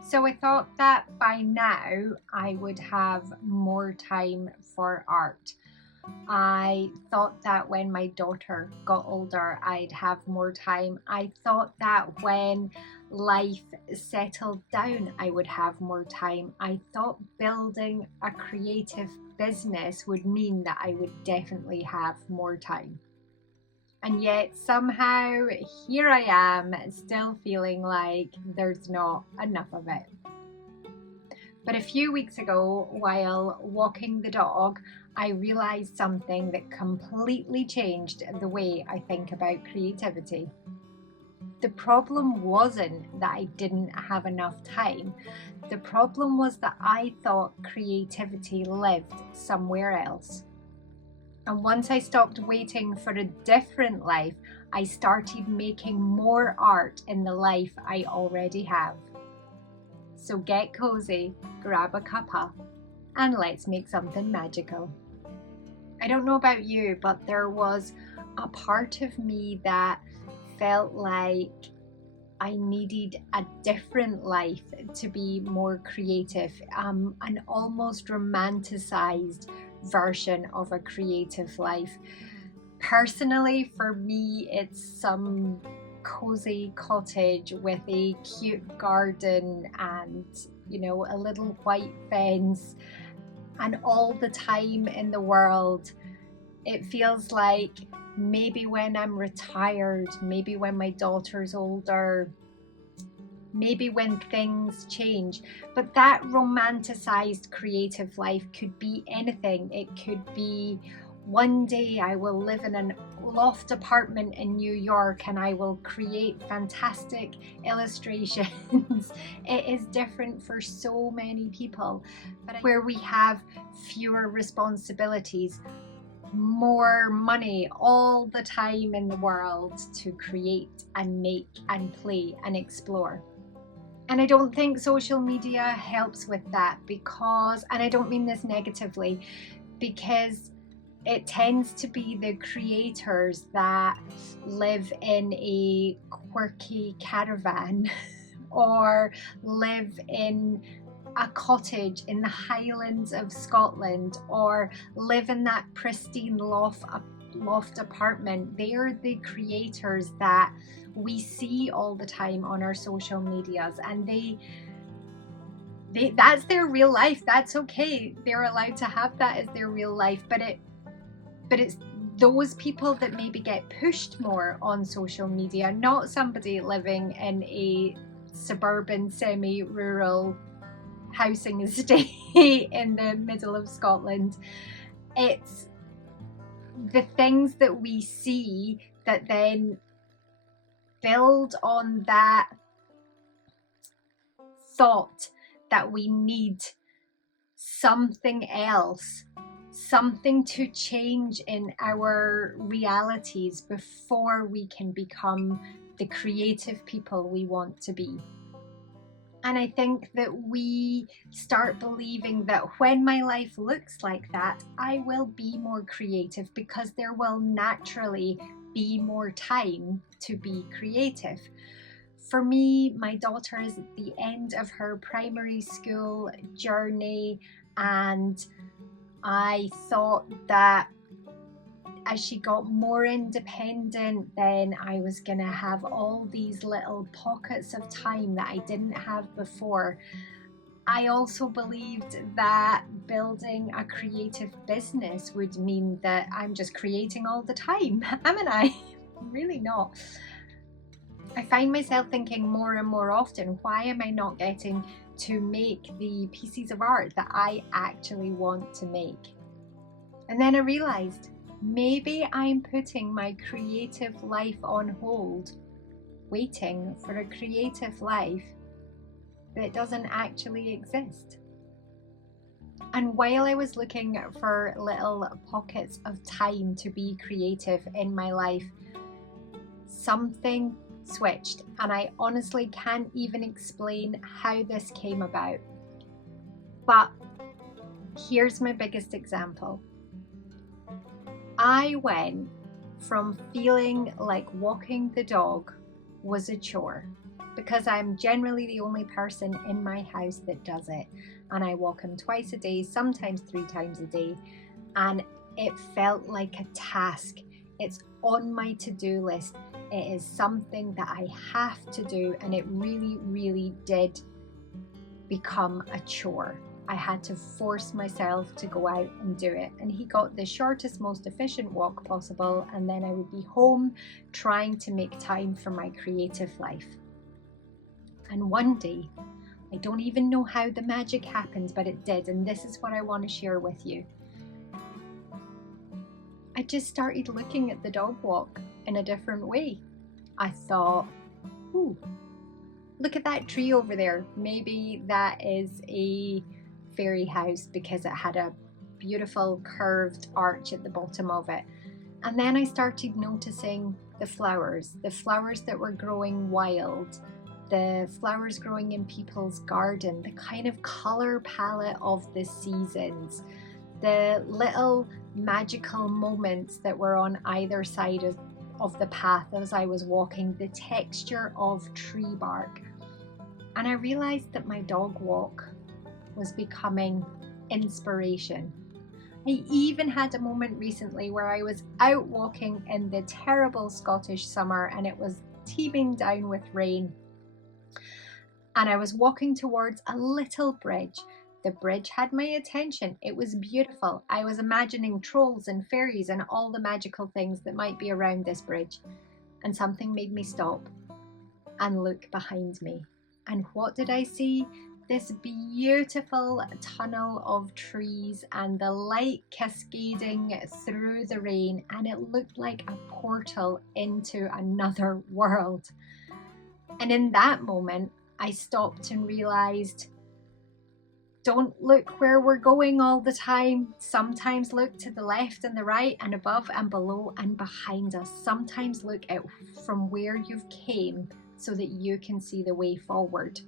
So I thought that by now I would have more time for art. I thought that when my daughter got older, I'd have more time. I thought that when life settled down, I would have more time. I thought building a creative business would mean that I would definitely have more time. And yet somehow here I am, still feeling like there's not enough of it. But a few weeks ago, while walking the dog, I realized something that completely changed the way I think about creativity. The problem wasn't that I didn't have enough time. The problem was that I thought creativity lived somewhere else. And once I stopped waiting for a different life, I started making more art in the life I already have. So get cozy, grab a cuppa, and let's make something magical. I don't know about you, but there was a part of me that felt like I needed a different life to be more creative, an almost romanticized version of a creative life. Personally, for me, it's some cozy cottage with a cute garden and, a little white fence and all the time in the world. It feels like maybe when I'm retired, maybe when my daughter's older, maybe when things change. But that romanticized creative life could be anything. It could be one day I will live in a loft apartment in New York and I will create fantastic illustrations. It is different for so many people, but where we have fewer responsibilities, more money, all the time in the world to create and make and play and explore. And I don't think social media helps with that because, and I don't mean this negatively, because it tends to be the creators that live in a quirky caravan or live in a cottage in the Highlands of Scotland or live in that pristine loft apartment. They're the creators that we see all the time on our social medias, and they that's their real life. That's okay. They're allowed to have that as their real life, but it's those people that maybe get pushed more on social media, not somebody living in a suburban semi-rural housing estate in the middle of Scotland. It's the things that we see that then build on that thought that we need something else, something to change in our realities before we can become the creative people we want to be. And I think that we start believing that when my life looks like that, I will be more creative because there will naturally be more time to be creative. For me, my daughter is at the end of her primary school journey, and I thought that as she got more independent, then I was going to have all these little pockets of time that I didn't have before. I also believed that building a creative business would mean that I'm just creating all the time. Am I? Really not. I find myself thinking more and more often, why am I not getting to make the pieces of art that I actually want to make? And then I realized, maybe I'm putting my creative life on hold, waiting for a creative life that doesn't actually exist. And while I was looking for little pockets of time to be creative in my life, something switched, and I honestly can't even explain how this came about. But here's my biggest example. I went from feeling like walking the dog was a chore, because I'm generally the only person in my house that does it. And I walk him twice a day, sometimes 3 times a day. And it felt like a task. It's on my to-do list. It is something that I have to do, and it really, really did become a chore. I had to force myself to go out and do it. And he got the shortest, most efficient walk possible, and then I would be home trying to make time for my creative life. And one day, I don't even know how the magic happened, but it did, and this is what I want to share with you. I just started looking at the dog walk in a different way. I thought, ooh, look at that tree over there. Maybe that is a fairy house because it had a beautiful curved arch at the bottom of it. And then I started noticing the flowers that were growing wild, the flowers growing in people's garden, the kind of color palette of the seasons, the little magical moments that were on either side of the path as I was walking, the texture of tree bark. And I realized that my dog walk was becoming inspiration. I even had a moment recently where I was out walking in the terrible Scottish summer and it was teeming down with rain. And I was walking towards a little bridge. The bridge had my attention. It was beautiful. I was imagining trolls and fairies and all the magical things that might be around this bridge. And something made me stop and look behind me. And what did I see? This beautiful tunnel of trees and the light cascading through the rain, and it looked like a portal into another world. And in that moment, I stopped and realized, don't look where we're going all the time. Sometimes look to the left and the right and above and below and behind us. Sometimes look at from where you've came so that you can see the way forward.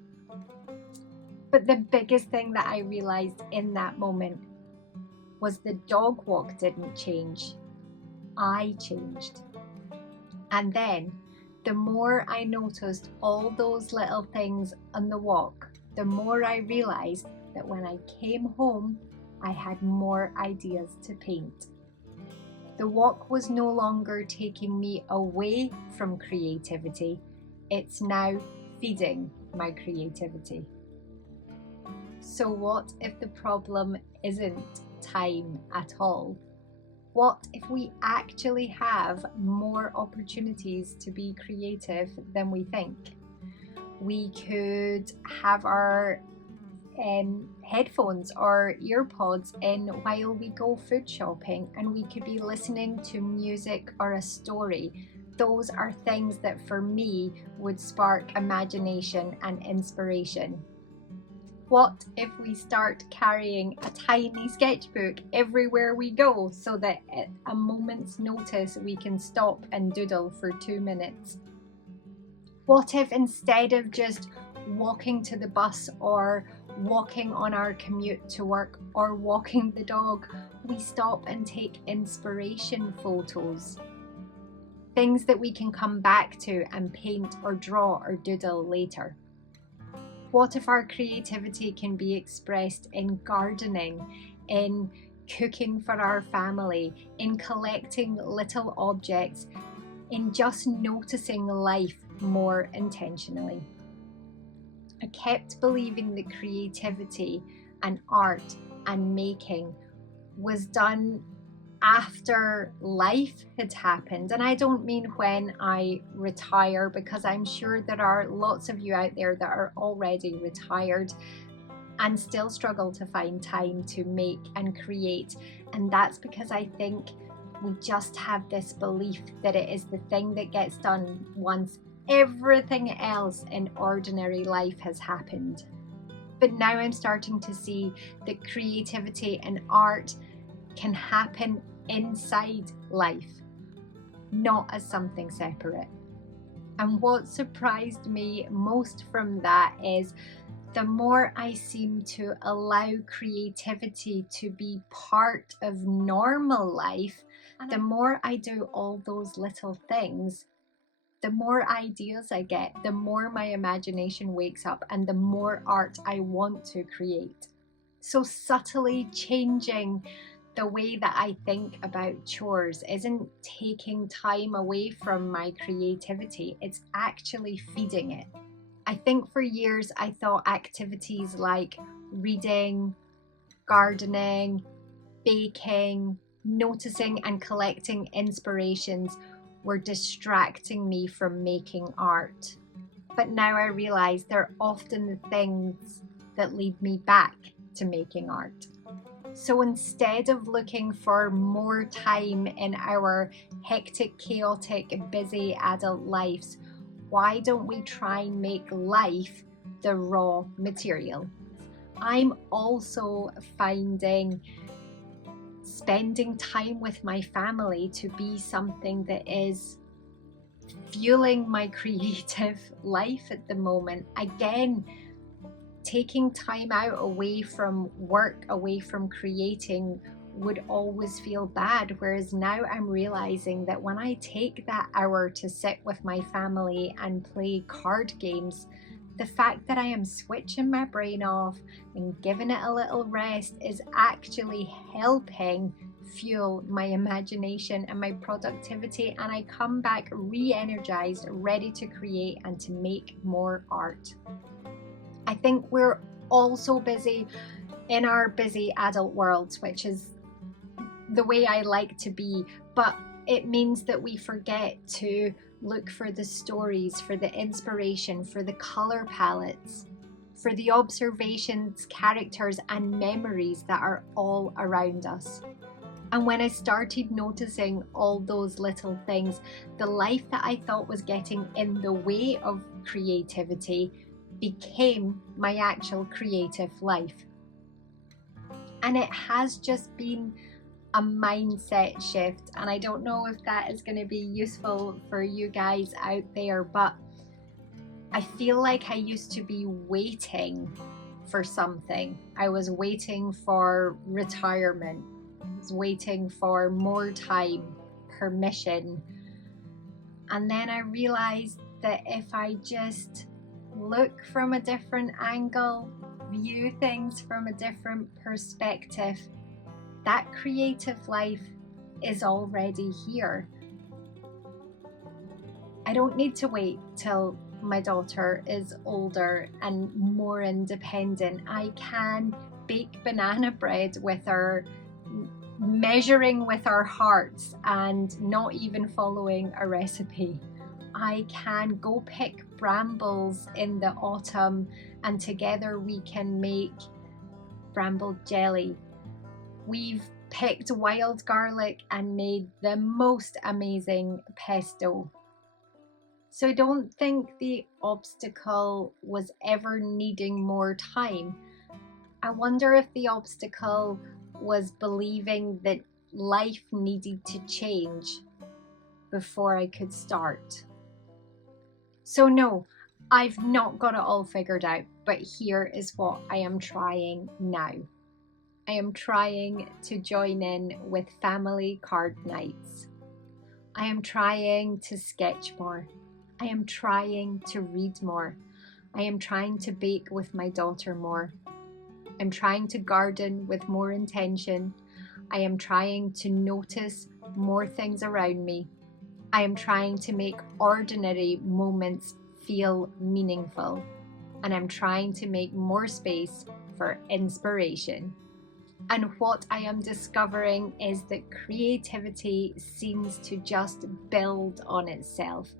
But the biggest thing that I realized in that moment was the dog walk didn't change. I changed. And then the more I noticed all those little things on the walk, the more I realized that when I came home, I had more ideas to paint. The walk was no longer taking me away from creativity. It's now feeding my creativity. So what if the problem isn't time at all? What if we actually have more opportunities to be creative than we think? We could have our headphones or earpods in while we go food shopping, and we could be listening to music or a story. Those are things that for me would spark imagination and inspiration. What if we start carrying a tiny sketchbook everywhere we go so that at a moment's notice we can stop and doodle for 2 minutes? What if instead of just walking to the bus or walking on our commute to work or walking the dog, we stop and take inspiration photos? Things that we can come back to and paint or draw or doodle later. What if our creativity can be expressed in gardening, in cooking for our family, in collecting little objects, in just noticing life more intentionally? I kept believing that creativity and art and making was done after life had happened. And I don't mean when I retire, because I'm sure there are lots of you out there that are already retired and still struggle to find time to make and create. And that's because I think we just have this belief that it is the thing that gets done once everything else in ordinary life has happened. But now I'm starting to see that creativity and art can happen inside life, not as something separate. And what surprised me most from that is the more I seem to allow creativity to be part of normal life, the more I do all those little things, the more ideas I get, the more my imagination wakes up and the more art I want to create. So subtly changing the way that I think about chores isn't taking time away from my creativity, it's actually feeding it. I think for years I thought activities like reading, gardening, baking, noticing and collecting inspirations were distracting me from making art. But now I realize they're often the things that lead me back to making art. So instead of looking for more time in our hectic, chaotic, busy adult lives, why don't we try and make life the raw material? I'm also finding spending time with my family to be something that is fueling my creative life at the moment. Again, taking time out away from work, away from creating, would always feel bad, whereas now I'm realizing that when I take that hour to sit with my family and play card games, the fact that I am switching my brain off and giving it a little rest is actually helping fuel my imagination and my productivity, and I come back re-energized, ready to create and to make more art. I think we're all so busy in our busy adult worlds, which is the way I like to be, but it means that we forget to look for the stories, for the inspiration, for the color palettes, for the observations, characters, and memories that are all around us. And when I started noticing all those little things, the life that I thought was getting in the way of creativity became my actual creative life. And it has just been a mindset shift, and I don't know if that is going to be useful for you guys out there, but I feel like I used to be waiting for something. I was waiting for retirement, I was waiting for more time, permission, and then I realized that if I just look from a different angle, view things from a different perspective, that creative life is already here. I don't need to wait till my daughter is older and more independent. I can bake banana bread with her, measuring with our hearts and not even following a recipe. I can go pick brambles in the autumn and together we can make bramble jelly. We've picked wild garlic and made the most amazing pesto. So I don't think the obstacle was ever needing more time. I wonder if the obstacle was believing that life needed to change before I could start. So no, I've not got it all figured out, but here is what I am trying now. I am trying to join in with family card nights. I am trying to sketch more. I am trying to read more. I am trying to bake with my daughter more. I'm trying to garden with more intention. I am trying to notice more things around me. I am trying to make ordinary moments feel meaningful. And I'm trying to make more space for inspiration. And what I am discovering is that creativity seems to just build on itself.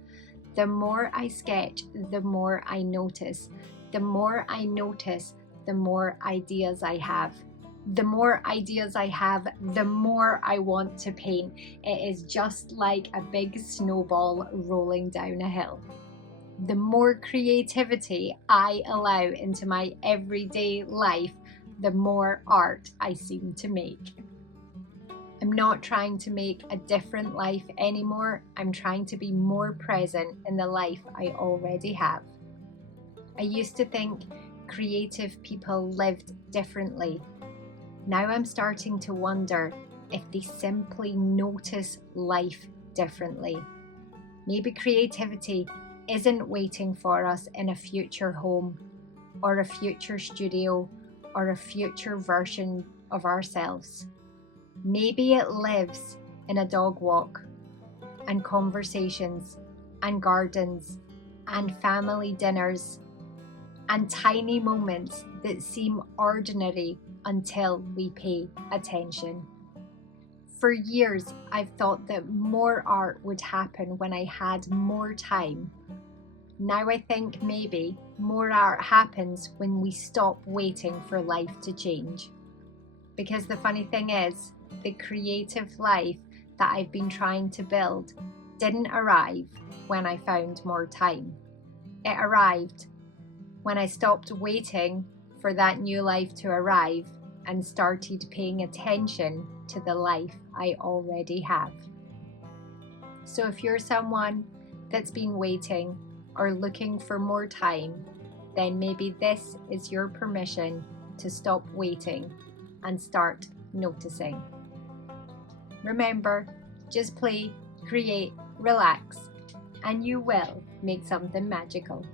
The more I sketch, the more I notice. The more I notice, the more ideas I have. The more ideas I have, the more I want to paint. It is just like a big snowball rolling down a hill. The more creativity I allow into my everyday life, the more art I seem to make. I'm not trying to make a different life anymore. I'm trying to be more present in the life I already have. I used to think creative people lived differently. Now I'm starting to wonder if they simply notice life differently. Maybe creativity isn't waiting for us in a future home, or a future studio, or a future version of ourselves. Maybe it lives in a dog walk, and conversations, and gardens, and family dinners, and tiny moments that seem ordinary until we pay attention. For years, I've thought that more art would happen when I had more time. Now I think maybe more art happens when we stop waiting for life to change. Because the funny thing is, the creative life that I've been trying to build didn't arrive when I found more time. It arrived when I stopped waiting for that new life to arrive and started paying attention to the life I already have. So if you're someone that's been waiting or looking for more time, then maybe this is your permission to stop waiting and start noticing. Remember, just play, create, relax, and you will make something magical.